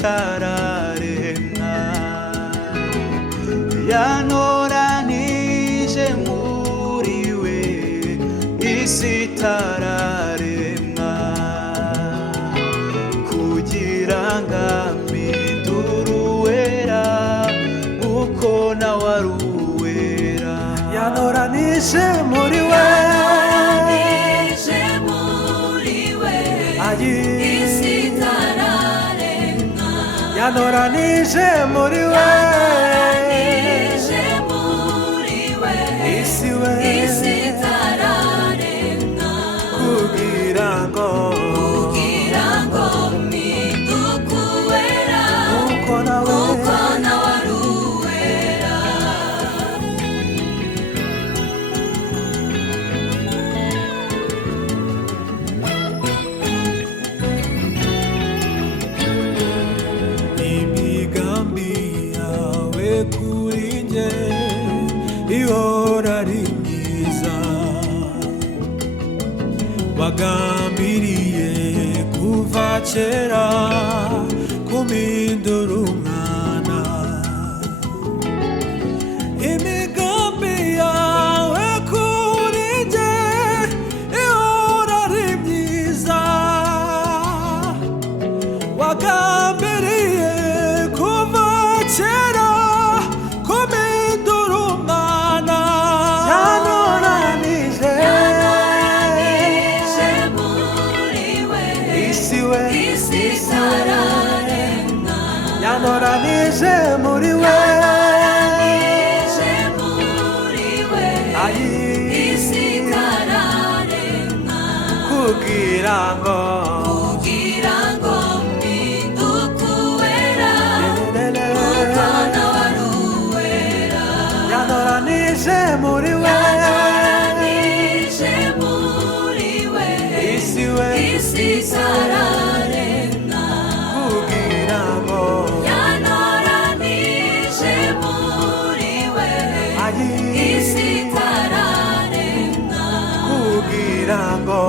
itararemwa yanoranije muri we isi itararemwa kugira ngo ampindure uwera uko nawe ari uwera yanoranije muri we isi itararemwa yanoranije muri we isi itararemwa kugira ngo mpinduke uwera uko nawe ari uwera imigambi yawe kuri njye ihora ari myiza wagambiriye kuva kera kumpindura umwana imigambi yawe kuri njye ihora ari myiza wagambiriye kuva kera kumpindura umwana yanoranije isi itararemwa yanoranije muri we isi itararemwa kugira ngo mpinduke uwera uko nawe ari uwera yanoranije muri we isi itararemwa kugira ngo yanoranije muri we isi itararemwa kugira ngo